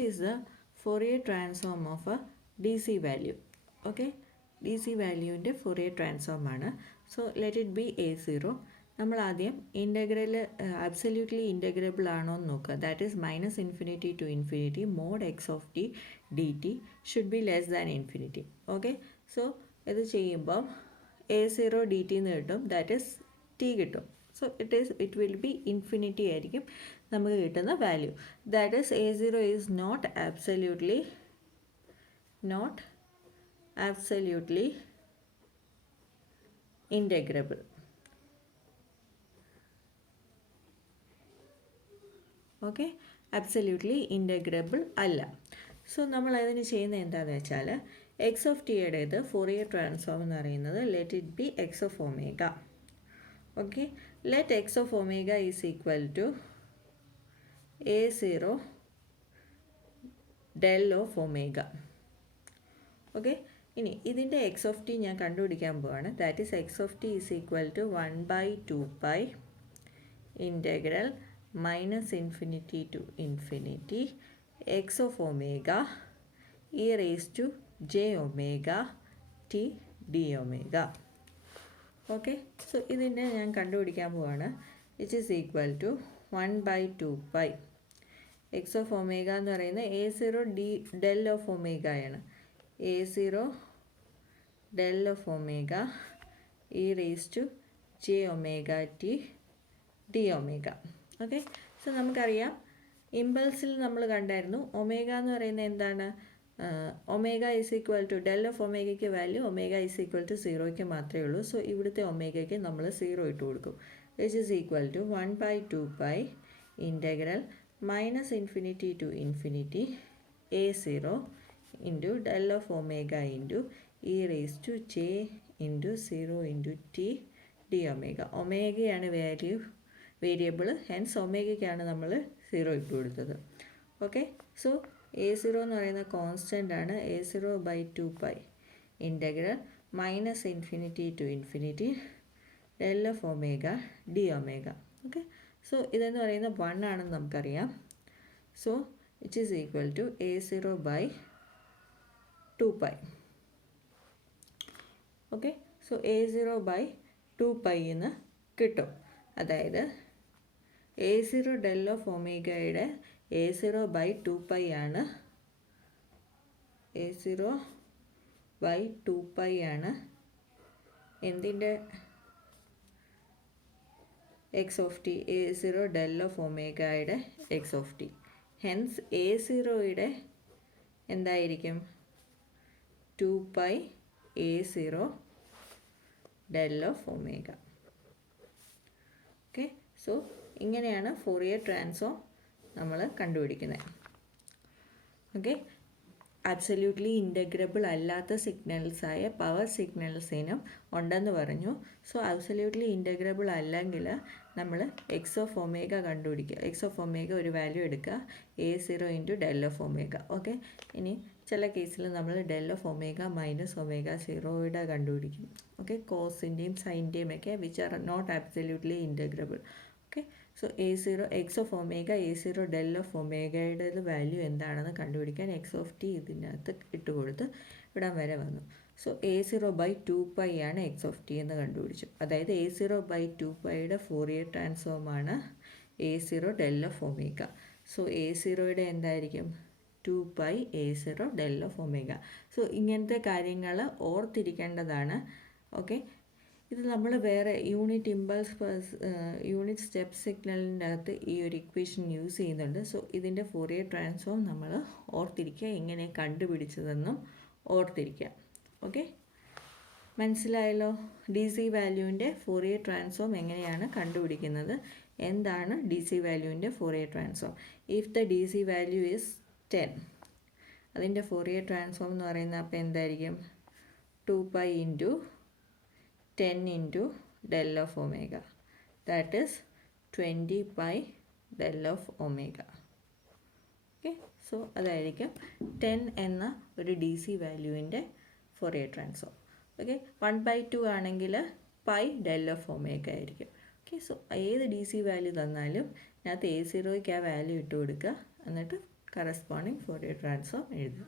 is the Fourier transform of a DC value. Okay, DC value in the Fourier transform ആണ്. So let it be A0. നമ്മൾ ആദ്യം integral absolutely integrable ആണോ എന്ന് നോക്കുക. That is minus infinity to infinity mod x of t d t should be less than infinity. Okay, so ഇത് ചെയ്യുമ്പം A0 d t എന്ന് കിട്ടും. ദാറ്റ് ഈസ് ടി കിട്ടും. So it will be infinity ആയിരിക്കും നമുക്ക് കിട്ടുന്ന value. That is A0 is not absolutely integrable. Okay, absolutely integrable അല്ല. So നമ്മൾ അതിന് ചെയ്യുന്നത് എന്താണെന്ന് വെച്ചാൽ എക്സ് ഓഫ് ടിയുടേത് ഫോറിയർ ട്രാൻസ്ഫോം എന്ന് പറയുന്നത് let it B X of omega. Okay, let x of omega is equal to A0 del of omega. Okay, ഇനി ഇതിൻ്റെ എക്സ് ഓഫ് ടി ഞാൻ കണ്ടുപിടിക്കാൻ പോവാണ്. That is x of t is equal to 1/2 integral minus infinity to infinity x of omega e raised to j omega t d omega. Okay, so ഇതിൻ്റെ ഞാൻ കണ്ടുപിടിക്കാൻ പോവാണ്. It is equal to 1/2 x of omega എന്ന് പറയുന്നത് A0 del of ഒമേഗയാണ്. A0 del of omega e raised to j omega t d omega. Okay, so നമുക്കറിയാം ഇമ്പൾസിൽ നമ്മൾ കണ്ടായിരുന്നു ഒമേഗ എന്ന് പറയുന്നത് എന്താണ്. Omega is equal to del of ഒമേഗയ്ക്ക് value omega is equal to 0യ്ക്ക് മാത്രമേ ഉള്ളൂ. സോ ഇവിടുത്തെ ഒമേഗയ്ക്ക് നമ്മൾ 0 ഇട്ട് കൊടുക്കും. Which is equal to 1/2 integral minus infinity to infinity A0 into del of omega into e raise to j into 0 into t d omega. ഒമേഗയാണ് വേരിയബിൾ, ഹെൻസ് ഒമേഗയ്ക്കാണ് നമ്മൾ 0 ഇട്ട് കൊടുത്തത്. ഓക്കെ, സോ A0 എന്ന് പറയുന്ന കോൺസ്റ്റൻ്റ് ആണ്. A0/2 integral minus infinity to infinity del of omega d omega. Okay, so ഇതെന്ന് പറയുന്നത് 1 ആണെന്ന് നമുക്കറിയാം. So it is equal to A0/2. Okay, so A0/2 എന്ന് കിട്ടും. അതായത് A0 ഡെൽ ഓഫ് ഒമേഗയുടെ A0/2 ആണ്. A0/2 ആണ് എന്തിൻ്റെ x of t. A0 del of ഒമേഗയുടെ എക്സ് ഓഫ് ടി. ഹെൻസ് A0യുടെ എന്തായിരിക്കും 2 A0 del of omega. Okay, so ഇങ്ങനെയാണ് ഫോറിയർ ട്രാൻസ്ഫോം നമ്മൾ കണ്ടുപിടിക്കുന്നത്. ഓക്കെ, അബ്സല്യൂട്ട്ലി ഇൻ്റഗ്രബിൾ അല്ലാത്ത സിഗ്നൽസായ പവർ സിഗ്നൽസിനും ഉണ്ടെന്ന് പറഞ്ഞു. സോ അബ്സല്യൂട്ട്ലി ഇൻ്റഗ്രബിൾ അല്ലെങ്കിൽ നമ്മൾ എക്സ് ഓഫ് ഒമേഗ കണ്ടുപിടിക്കുക. എക്സ് ഓഫ് ഒമേഗ ഒരു വാല്യൂ എടുക്കുക, A0 into del of omega. Okay, ഇനി ചില കേസിൽ നമ്മൾ del of omega minus omega 0യുടെ കണ്ടുപിടിക്കും. ഓക്കെ, കോസിൻ്റെയും സൈൻ്റെയും ഒക്കെ which are not absolutely integrable. Okay, so A0 x of omega A0 del of ഒമേഗയുടെ വാല്യൂ എന്താണെന്ന് കണ്ടുപിടിക്കാൻ എക്സ് ഓഫ് ടി ഇതിനകത്ത് ഇട്ട് കൊടുത്ത് ഇവിടം വരെ വന്നു. സോ A0/2 ആണ് എക്സ് ഓഫ് ടി എന്ന് കണ്ടുപിടിച്ചു. അതായത് A0/2യുടെ ഫോറിയർ ട്രാൻസ്ഫോമാണ് A0 del of omega. So A0യുടെ എന്തായിരിക്കും 2 A0 del of omega. So ഇങ്ങനത്തെ കാര്യങ്ങൾ ഓർത്തിരിക്കേണ്ടതാണ്. ഓക്കെ, ഇത് നമ്മൾ വേറെ യൂണിറ്റ് സ്റ്റെപ്പ് സിഗ്നലിൻ്റെ അകത്ത് ഈ ഒരു ഇക്വേഷൻ യൂസ് ചെയ്യുന്നുണ്ട്. സോ ഇതിൻ്റെ ഫോറിയർ ട്രാൻസ്ഫോം നമ്മൾ ഓർത്തിരിക്കുക, എങ്ങനെ കണ്ടുപിടിച്ചതെന്നും ഓർത്തിരിക്കുക. ഓക്കെ, മനസ്സിലായല്ലോ ഡി സി വാല്യൂവിൻ്റെ ഫോറിയർ ട്രാൻസ്ഫോം എങ്ങനെയാണ് കണ്ടുപിടിക്കുന്നത്, എന്താണ് ഡി സി വാല്യൂവിൻ്റെ Fourier transform. If the D C value is 10, അതിൻ്റെ ഫോറിയർ ട്രാൻസ്ഫോം എന്ന് പറയുന്നത് അപ്പോൾ എന്തായിരിക്കും 2 into 10 into del of omega. That is 20 del of omega. Okay, so അതായിരിക്കും 10 എന്ന ഒരു ഡി സി വാല്യൂവിൻ്റെ ഫോറിയർ ട്രാൻസ്ഫോം. ഓക്കെ, 1/2 ആണെങ്കിൽ ഡെൽ ഓഫ് ഒമേഗ ആയിരിക്കും. ഓക്കെ, സോ ഏത് ഡി സി വാല്യൂ തന്നാലും അതിനകത്ത് A0യ്ക്ക് ആ വാല്യൂ ഇട്ട് കൊടുക്കുക, എന്നിട്ട് കറസ്പോണ്ടിങ് ഫോറിയർ ട്രാൻസ്ഫോം എഴുതുക.